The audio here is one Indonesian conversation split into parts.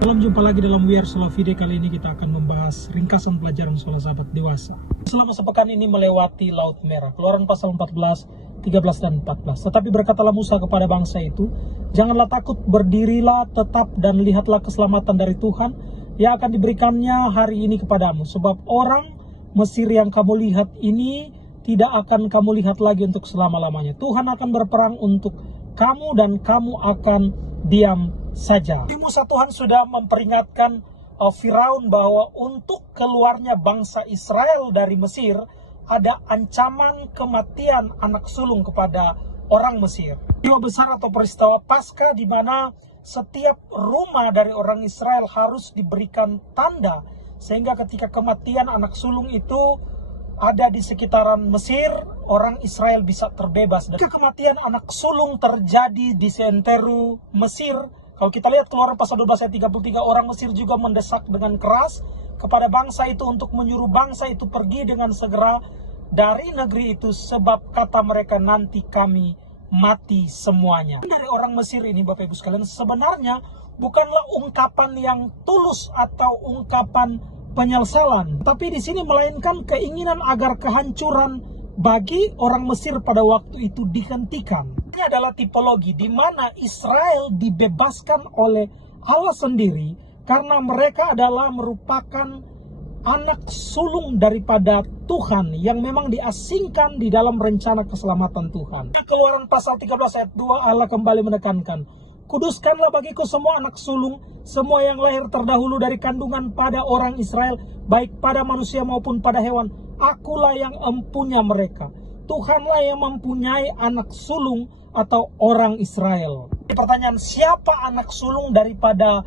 Salam jumpa lagi dalam We Are Salafide. Kali ini kita akan membahas ringkasan pelajaran soal sahabat dewasa. Selama sepekan ini melewati Laut Merah, Keluaran pasal 14, 13 dan 14. Tetapi berkatalah Musa kepada bangsa itu, janganlah takut, berdirilah tetap dan lihatlah keselamatan dari Tuhan yang akan diberikannya hari ini kepadamu. Sebab orang Mesir yang kamu lihat ini tidak akan kamu lihat lagi untuk selama-lamanya. Tuhan akan berperang untuk kamu dan kamu akan diam saja. Di Musa, Tuhan sudah memperingatkan Firaun bahwa untuk keluarnya bangsa Israel dari Mesir ada ancaman kematian anak sulung kepada orang Mesir. Peristiwa besar atau peristiwa Paskah di mana setiap rumah dari orang Israel harus diberikan tanda sehingga ketika kematian anak sulung itu ada di sekitaran Mesir, orang Israel bisa terbebas. Ketika kematian anak sulung terjadi di seantero Mesir, kalau kita lihat Keluaran pasal 12 ayat 33, orang Mesir juga mendesak dengan keras kepada bangsa itu untuk menyuruh bangsa itu pergi dengan segera dari negeri itu, sebab kata mereka nanti kami mati semuanya. Dari orang Mesir ini Bapak Ibu sekalian sebenarnya bukanlah ungkapan yang tulus atau ungkapan penyesalan, tapi di sini melainkan keinginan agar kehancuran bagi orang Mesir pada waktu itu dihentikan. Ini adalah tipologi di mana Israel dibebaskan oleh Allah sendiri karena mereka adalah merupakan anak sulung daripada Tuhan yang memang diasingkan di dalam rencana keselamatan Tuhan. Keluaran pasal 13 ayat 2 Allah kembali menekankan, kuduskanlah bagiku semua anak sulung, semua yang lahir terdahulu dari kandungan pada orang Israel, baik pada manusia maupun pada hewan. Akulah yang empunya mereka. Tuhanlah yang mempunyai anak sulung atau orang Israel. Pertanyaan, siapa anak sulung daripada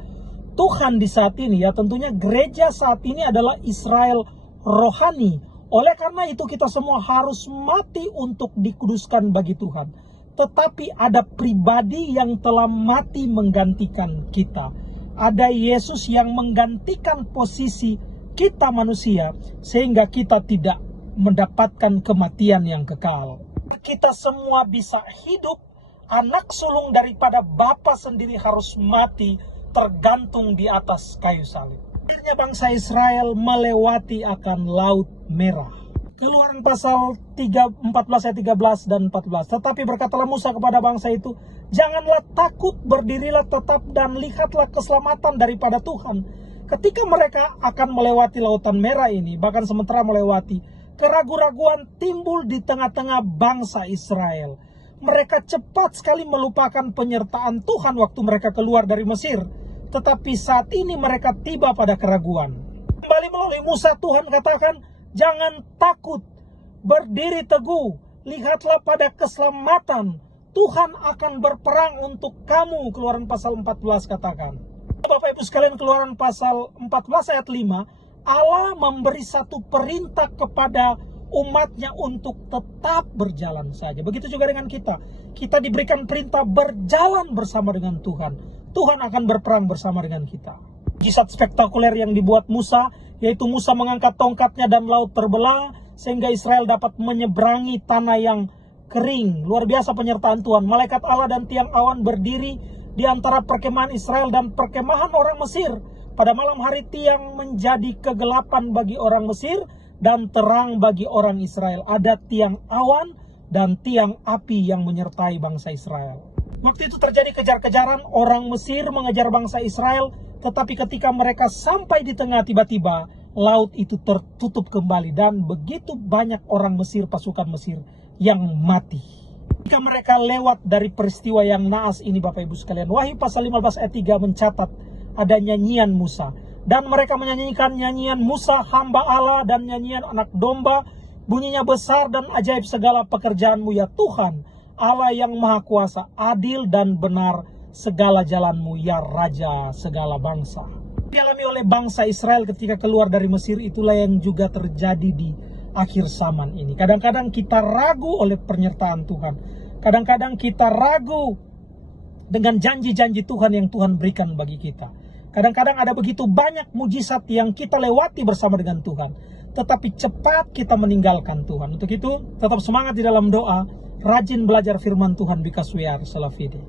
Tuhan di saat ini? Ya tentunya gereja saat ini adalah Israel rohani. Oleh karena itu kita semua harus mati untuk dikuduskan bagi Tuhan. Tetapi ada pribadi yang telah mati menggantikan kita. Ada Yesus yang menggantikan posisi kita manusia sehingga kita tidak mendapatkan kematian yang kekal. Kita semua bisa hidup, anak sulung daripada Bapa sendiri harus mati tergantung di atas kayu salib. Akhirnya bangsa Israel melewati akan Laut Merah. Keluaran pasal 14 ayat 13 dan 14. Tetapi berkatalah Musa kepada bangsa itu, janganlah takut, berdirilah tetap dan lihatlah keselamatan daripada Tuhan. Ketika mereka akan melewati Lautan Merah ini, bahkan sementara melewati, keraguan-raguan timbul di tengah-tengah bangsa Israel. Mereka cepat sekali melupakan penyertaan Tuhan waktu mereka keluar dari Mesir. Tetapi saat ini mereka tiba pada keraguan. Kembali melalui Musa, Tuhan katakan, jangan takut, berdiri teguh, lihatlah pada keselamatan. Tuhan akan berperang untuk kamu. Keluaran pasal 14 katakan. Bapak Ibu sekalian, Keluaran pasal 14 ayat 5, Allah memberi satu perintah kepada umatnya untuk tetap berjalan saja. Begitu juga dengan kita. Kita diberikan perintah berjalan bersama dengan Tuhan. Tuhan akan berperang bersama dengan kita. Mujizat spektakuler yang dibuat Musa, yaitu Musa mengangkat tongkatnya dan laut terbelah, sehingga Israel dapat menyeberangi tanah yang kering. Luar biasa penyertaan Tuhan. Malaikat Allah dan tiang awan berdiri di antara perkemahan Israel dan perkemahan orang Mesir. Pada malam hari tiang menjadi kegelapan bagi orang Mesir dan terang bagi orang Israel. Ada tiang awan dan tiang api yang menyertai bangsa Israel. Waktu itu terjadi kejar-kejaran, orang Mesir mengejar bangsa Israel, tetapi ketika mereka sampai di tengah, tiba-tiba laut itu tertutup kembali dan begitu banyak orang Mesir, pasukan Mesir yang mati. Ketika mereka lewat dari peristiwa yang naas ini Bapak Ibu sekalian, Wahyu pasal 15 ayat 3 mencatat ada nyanyian Musa. Dan mereka menyanyikan nyanyian Musa hamba Allah dan nyanyian anak domba. Bunyinya besar dan ajaib segala pekerjaanmu ya Tuhan, Allah yang maha kuasa, adil dan benar segala jalanmu ya Raja segala bangsa. Dialami oleh bangsa Israel ketika keluar dari Mesir, itulah yang juga terjadi di akhir zaman ini. Kadang-kadang kita ragu oleh penyertaan Tuhan. Kadang-kadang kita ragu dengan janji-janji Tuhan yang Tuhan berikan bagi kita. Kadang-kadang ada begitu banyak mujizat yang kita lewati bersama dengan Tuhan. Tetapi cepat kita meninggalkan Tuhan. Untuk itu, tetap semangat di dalam doa. Rajin belajar firman Tuhan because we are Salafide.